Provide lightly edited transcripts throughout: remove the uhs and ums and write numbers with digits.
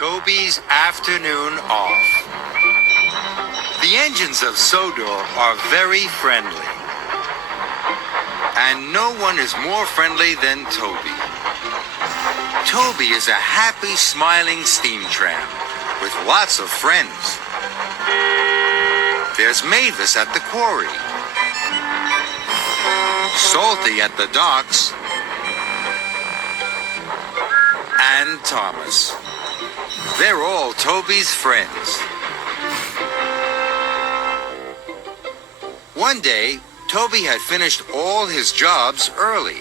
Toby's afternoon off. The engines of Sodor are very friendly. And no one is more friendly than Toby. Toby is a happy, smiling steam tram with lots of friends. There's Mavis at the quarry, Salty at the docks, and Thomas. They're all Toby's friends. One day, Toby had finished all his jobs early.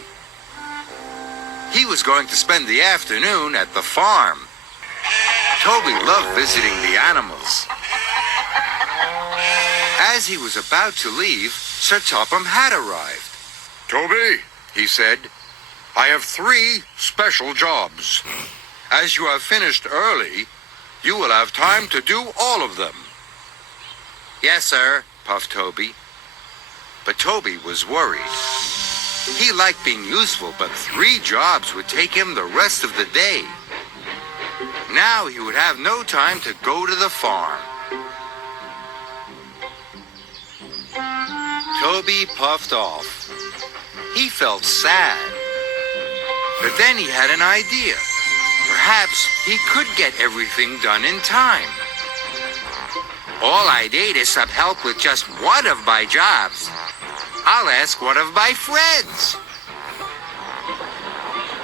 He was going to spend the afternoon at the farm. Toby loved visiting the animals. As he was about to leave, Sir Topham had arrived. Toby, he said, I have 3 special jobs. As you have finished early, you will have time to do all of them. Yes, sir, puffed Toby. But Toby was worried. He liked being useful, but 3 jobs would take him the rest of the day. Now he would have no time to go to the farm. Toby puffed off. He felt sad. But then he had an idea. Perhaps he could get everything done in time. All I need is some help with just one of my jobs. I'll ask one of my friends.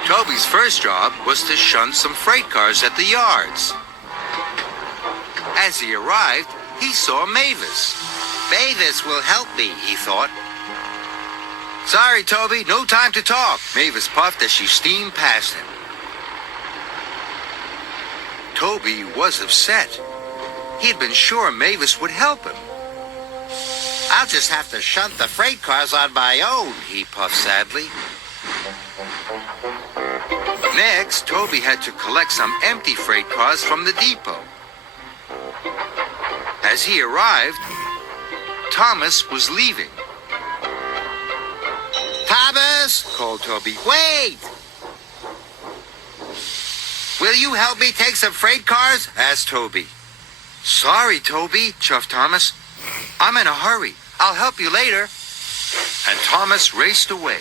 Toby's first job was to shunt some freight cars at the yards. As he arrived, he saw Mavis. Mavis will help me, he thought. Sorry, Toby, no time to talk, Mavis puffed as she steamed past him. Toby was upset. He'd been sure Mavis would help him. I'll just have to shunt the freight cars on my own, he puffed sadly. Next, Toby had to collect some empty freight cars from the depot. As he arrived, Thomas was leaving. Thomas, called Toby, wait! Will you help me take some freight cars? Asked Toby. Sorry, Toby, chuffed Thomas. I'm in a hurry. I'll help you later. And Thomas raced away.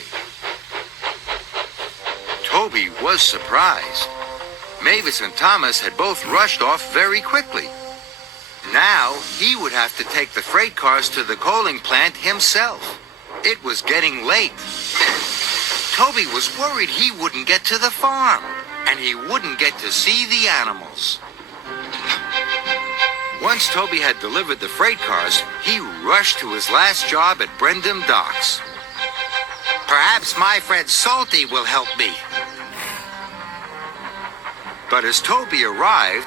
Toby was surprised. Mavis and Thomas had both rushed off very quickly. Now he would have to take the freight cars to the coaling plant himself. It was getting late. Toby was worried he wouldn't get to the farm, and he wouldn't get to see the animals. Once Toby had delivered the freight cars, he rushed to his last job at Brendam Docks. Perhaps my friend Salty will help me. But as Toby arrived,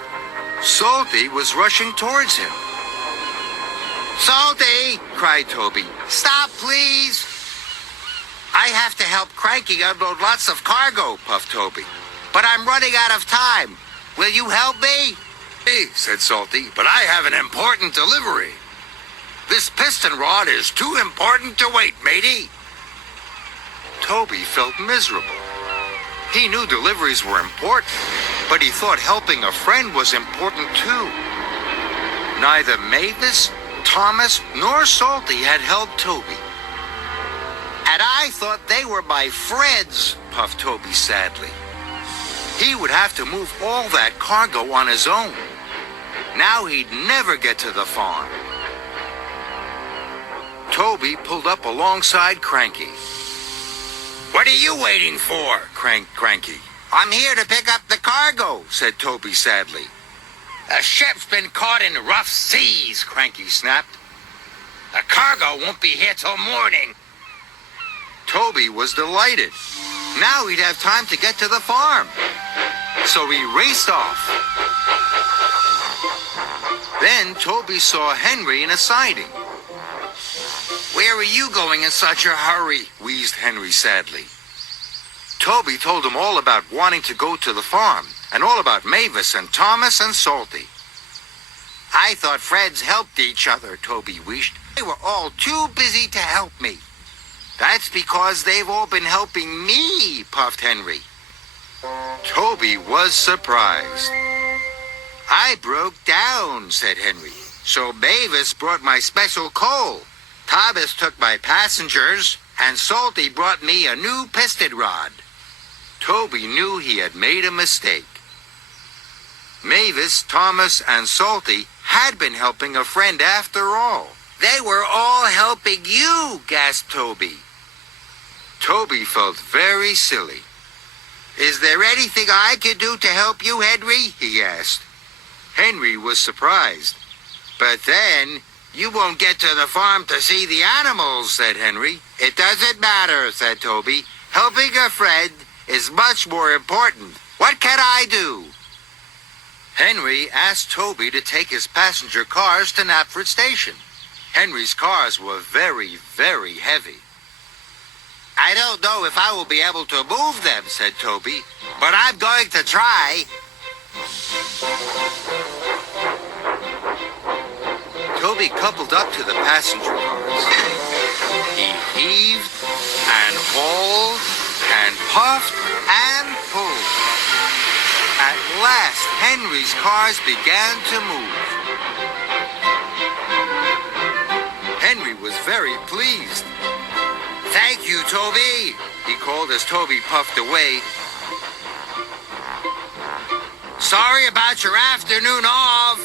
Salty was rushing towards him. Salty, cried Toby. Stop, please. I have to help Cranky unload lots of cargo, puffed Toby. But I'm running out of time. Will you help me? Hey, said Salty, but I have an important delivery. This piston rod is too important to wait, matey. Toby felt miserable. He knew deliveries were important, but he thought helping a friend was important too. Neither Mavis, Thomas, nor Salty had helped Toby. And I thought they were my friends, puffed Toby sadly. He would have to move all that cargo on his own. Now he'd never get to the farm. Toby pulled up alongside Cranky. What are you waiting for? Cranked Cranky. I'm here to pick up the cargo, said Toby sadly. The ship's been caught in rough seas, Cranky snapped. The cargo won't be here till morning. Toby was delighted. Now he'd have time to get to the farm. So he raced off. Then Toby saw Henry in a siding. Where are you going in such a hurry? Wheezed Henry sadly. Toby told him all about wanting to go to the farm, and all about Mavis and Thomas and Salty. I thought friends helped each other, Toby wished. They were all too busy to help me. That's because they've all been helping me, puffed Henry. Toby was surprised. I broke down, said Henry. So Mavis brought my special coal. Thomas took my passengers, and Salty brought me a new piston rod. Toby knew he had made a mistake. Mavis, Thomas, and Salty had been helping a friend after all. They were all helping you, gasped Toby. Toby felt very silly. Is there anything I can do to help you, Henry? He asked. Henry was surprised. But then, you won't get to the farm to see the animals, said Henry. It doesn't matter, said Toby. Helping a friend is much more important. What can I do? Henry asked Toby to take his passenger cars to Knapford Station. Henry's cars were very, very heavy. I don't know if I will be able to move them, said Toby, but I'm going to try. Toby coupled up to the passenger cars. He heaved and hauled and puffed and pulled. At last, Henry's cars began to move. Henry was very pleased. Thank you, Toby, he called as Toby puffed away. Sorry about your afternoon off.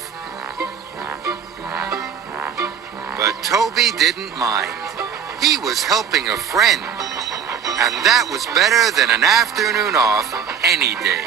But Toby didn't mind. He was helping a friend, and that was better than an afternoon off any day.